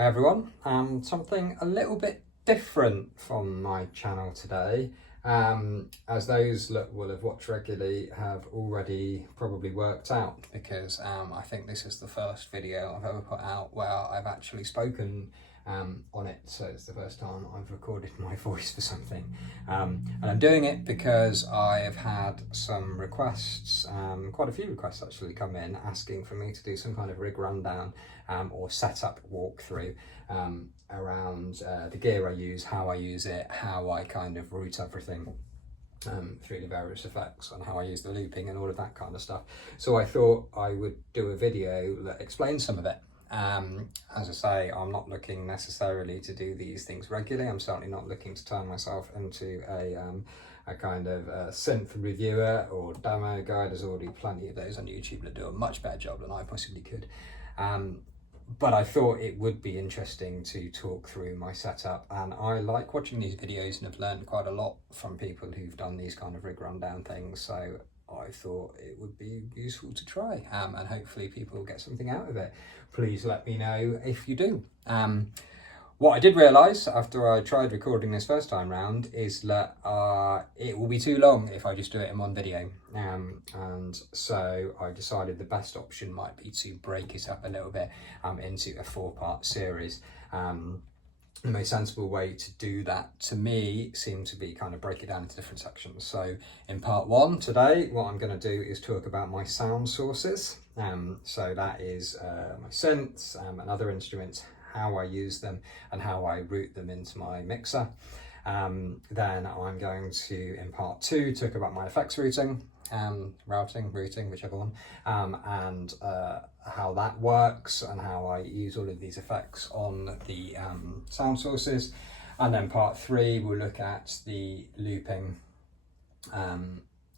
Hi everyone, something a little bit different from my channel today, as those that will have watched regularly have already probably worked out, because I think this is the first video I've ever put out where I've actually spoken on it. So it's the first time I've recorded my voice for something, and I'm doing it because I have had some requests, quite a few requests actually, come in asking for me to do some kind of rig rundown or setup walkthrough around the gear I use, how I use it, how I kind of route everything through the various effects, and how I use the looping and all of that kind of stuff. So I thought I would do a video that explains some of it. As I say, I'm not looking necessarily to do these things regularly. I'm certainly not looking to turn myself into a kind of synth reviewer or demo guy. There's already plenty of those on YouTube that do a much better job than I possibly could. But I thought it would be interesting to talk through my setup, and I like watching these videos and have learned quite a lot from people who've done these kind of rig rundown things. So I thought it would be useful to try, and hopefully people will get something out of it. Please let me know if you do. What I did realise after I tried recording this first time round is that it will be too long if I just do it in one video. And so I decided the best option might be to break it up a little bit into a 4-part series. The most sensible way to do that to me seemed to be kind of break it down into different sections. So in part 1 today, what I'm going to do is talk about my sound sources. So that is my synths and other instruments, how I use them and how I route them into my mixer. Then I'm going to, in part 2, talk about my effects routing, routing, whichever one, and how that works and how I use all of these effects on the sound sources. And then part 3, we'll look at the looping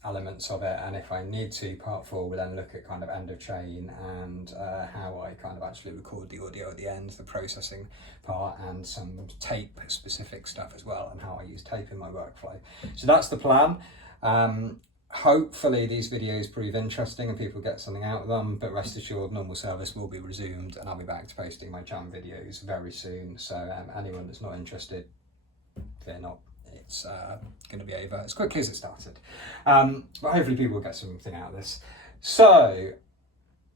elements of it, and if I need to, part 4 will then look at kind of end of chain and how I kind of actually record the audio at the end, the processing part, and some tape specific stuff as well, and how I use tape in my workflow. So that's the plan. Hopefully these videos prove interesting and people get something out of them, but rest assured normal service will be resumed and I'll be back to posting my jam videos very soon. So anyone that's not interested, fear not. It's going to be over as quickly as it started, but hopefully people will get something out of this. So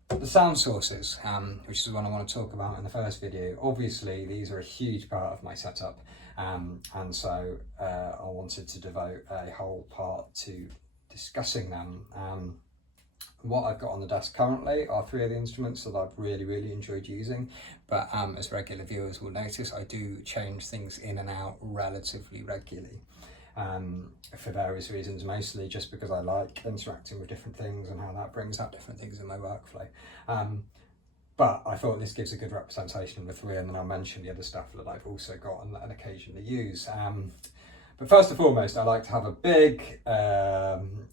the sound sources, which is what I want to talk about in the first video. Obviously these are a huge part of my setup, and so I wanted to devote a whole part to discussing them. What I've got on the desk currently are 3 of the instruments that I've really enjoyed using, but as regular viewers will notice, I do change things in and out relatively regularly, for various reasons, mostly just because I like interacting with different things and how that brings out different things in my workflow. But I thought this gives a good representation of the 3, and then I'll mention the other stuff that I've also got and occasionally use. But first and foremost, I like to have a big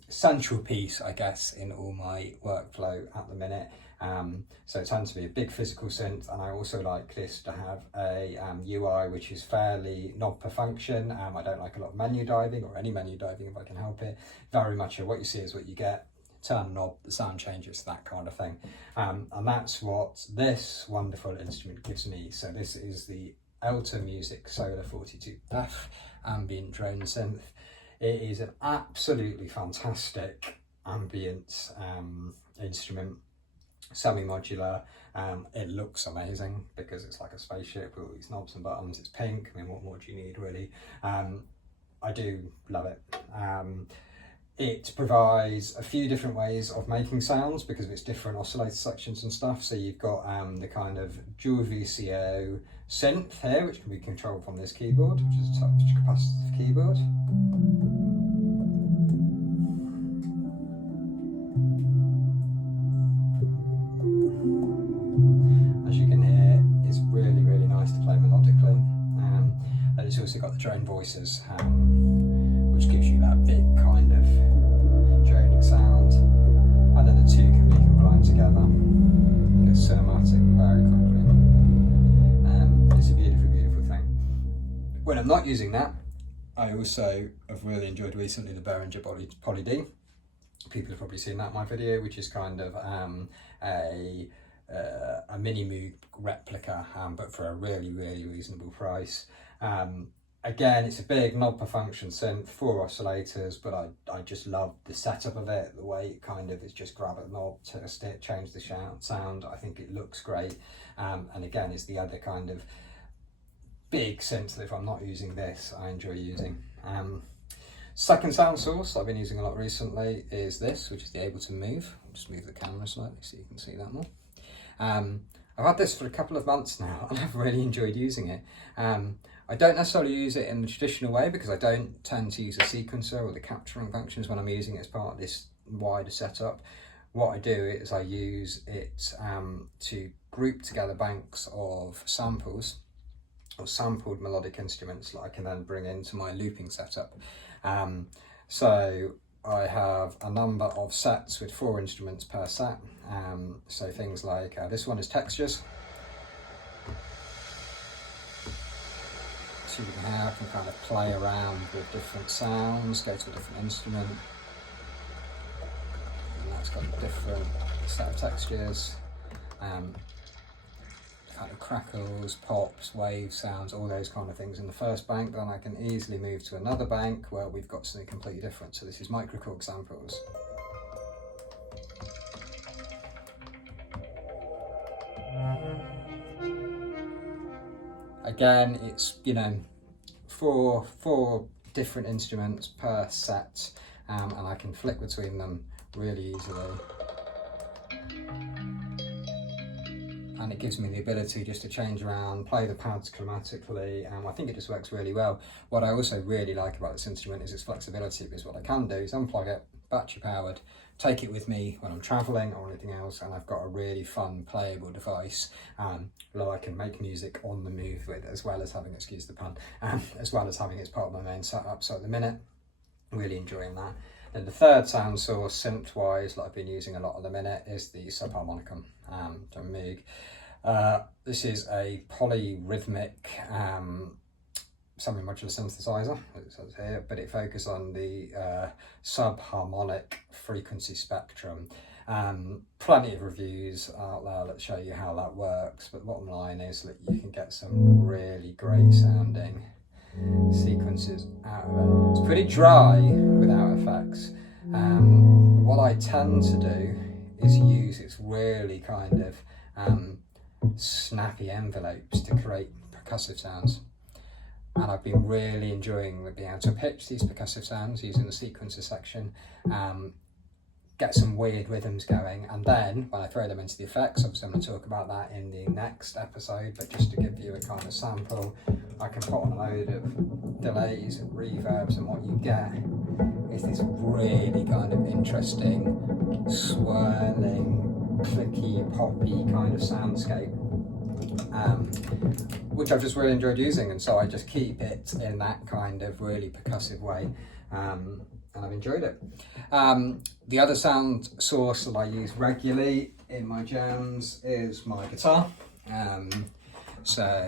central piece, I guess, in all my workflow at the minute. So it tends to be a big physical synth, and I also like this to have a UI which is fairly knob per function. I don't like a lot of menu diving, or any menu diving if I can help it. Very much what you see is what you get. Turn the knob, the sound changes, that kind of thing. And that's what this wonderful instrument gives me. So this is the Ableton Music Solar 42F ambient drone synth. It is an absolutely fantastic ambient instrument, semi-modular. It looks amazing because it's like a spaceship with all these knobs and buttons. It's pink. I mean, what more do you need, really? I do love it. It provides a few different ways of making sounds because of its different oscillator sections and stuff. So you've got the kind of dual VCO synth here, which can be controlled from this keyboard, which is a touch capacitive keyboard. As you can hear, it's really nice to play melodically. And it's also got the drone voices, which gives you that big kind of droning sound, and then the 2 can be combined together. It's cinematic very quickly. It's a beautiful thing. When I'm not using that, I also have really enjoyed recently the Behringer Poly D. People have probably seen that in my video, which is kind of a a mini Moog replica, but for a really reasonable price. Again, it's a big knob per function synth, 4 oscillators, but I just love the setup of it, the way it kind of is just grab a knob, test it, change the sound. I think it looks great. And again, it's the other kind of big synth that if I'm not using this, I enjoy using. Second sound source I've been using a lot recently is this, which is the Ableton Move. I'll just move the camera slightly so you can see that more. I've had this for a couple of months now and I've really enjoyed using it. I don't necessarily use it in the traditional way because I don't tend to use a sequencer or the capturing functions when I'm using it as part of this wider setup. What I do is I use it to group together banks of samples or sampled melodic instruments that I can then bring into my looping setup. So I have a number of sets with 4 instruments per set. So things like this one is textures. So you can have, I can kind of play around with different sounds, go to a different instrument, and that's got a different set of textures, kind of crackles, pops, wave sounds, all those kind of things in the first bank. Then I can easily move to another bank where we've got something completely different. So this is microchord samples. Again, it's, you know, four different instruments per set, and I can flick between them really easily. And it gives me the ability just to change around, play the pads chromatically, and I think it just works really well. What I also really like about this instrument is its flexibility, because what I can do is unplug it, battery powered, take it with me when I'm traveling or anything else, and I've got a really fun playable device that I can make music on the move with, as well as having, excuse the pun, as well as having it as part of my main setup. So at the minute, really enjoying that. Then the third sound source, synth-wise, that I've been using a lot at the minute, is the Subharmonicon from Moog. This is a polyrhythmic semi-modular synthesizer, as it says here, but it focuses on the subharmonic frequency spectrum. Plenty of reviews out there that show you how that works, but the bottom line is that you can get some really great sounding sequences out of it. It's pretty dry without effects. What I tend to do is use its really kind of snappy envelopes to create percussive sounds. And I've been really enjoying being able to pitch these percussive sounds using the sequencer section, get some weird rhythms going, and then when I throw them into the effects, obviously I'm going to talk about that in the next episode, but just to give you a kind of sample, I can put on a load of delays and reverbs, and what you get is this really kind of interesting, swirling, clicky, poppy kind of soundscape, which I've just really enjoyed using, and so I just keep it in that kind of really percussive way, and I've enjoyed it. The other sound source that I use regularly in my jams is my guitar. So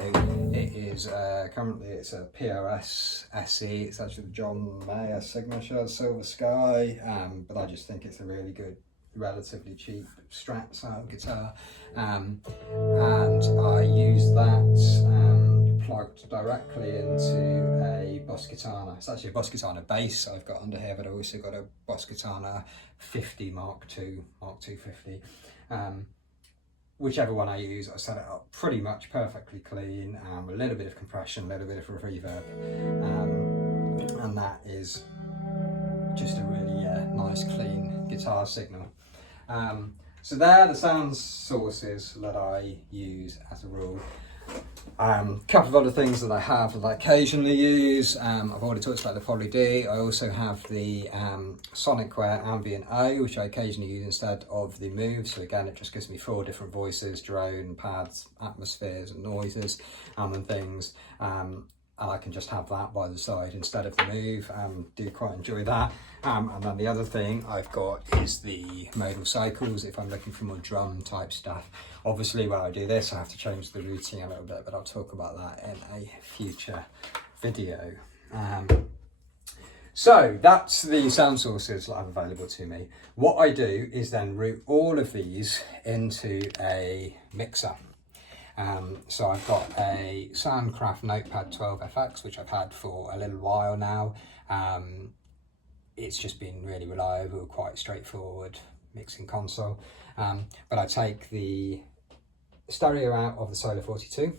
it is currently it's a PRS SE. It's actually the John Mayer signature Silver Sky, but I just think it's a really good, relatively cheap Strat style guitar, and I use that plugged directly into a Boss Katana. It's actually a Boss Katana bass I've got under here, but I've also got a Boss Katana 50 Mark II 50. Whichever one I use, I set it up pretty much perfectly clean, a little bit of compression, a little bit of reverb, and that is just a really nice clean guitar signal. So they're the sound sources that I use as a rule. A couple of other things that I have that I occasionally use. I've already talked about the Poly D. I also have the Sonicware Ambient O, which I occasionally use instead of the Move. So again, it just gives me 4 different voices, drone, pads, atmospheres and noises and things. And I can just have that by the side instead of the Move. Do quite enjoy that. And then the other thing I've got is the modal cycles if I'm looking for more drum type stuff. Obviously, while I do this, I have to change the routing a little bit, but I'll talk about that in a future video. So that's the sound sources that I have available to me. What I do is then route all of these into a mixer. So I've got a Soundcraft Notepad 12 FX, which I've had for a little while now. It's just been really reliable, quite straightforward mixing console. But I take the stereo out of the Solar 42,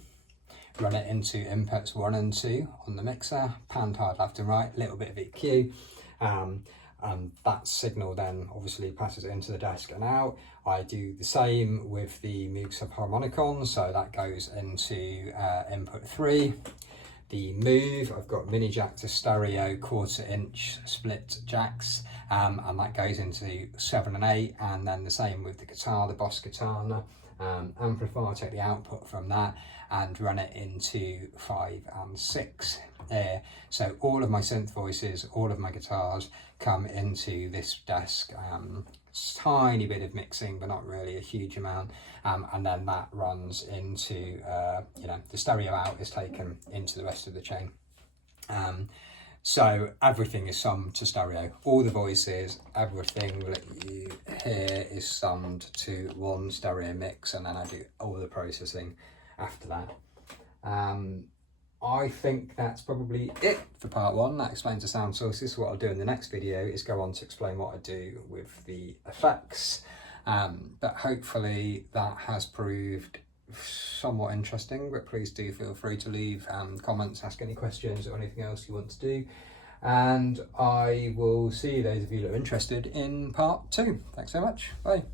run it into inputs 1 and 2 on the mixer, panned hard left and right, little bit of EQ. And that signal then obviously passes it into the desk and out. I do the same with the Moog Subharmonicon, so that goes into input 3. The Moog, I've got mini jack to stereo 1/4 inch split jacks, and that goes into 7 and 8, and then the same with the guitar, the Boss guitar amplifier. I take the output from that and run it into 5 and 6. So all of my synth voices, all of my guitars come into this desk. Tiny bit of mixing, but not really a huge amount, and then that runs into the stereo out is taken into the rest of the chain. So everything is summed to stereo. All the voices, everything that you hear is summed to one stereo mix, and then I do all the processing after that. I think that's probably it for part 1. That explains the sound sources. So what I'll do in the next video is go on to explain what I do with the effects. But hopefully that has proved somewhat interesting, but please do feel free to leave comments, ask any questions or anything else you want to do. And I will see those of you that are interested in part 2. Thanks so much. Bye.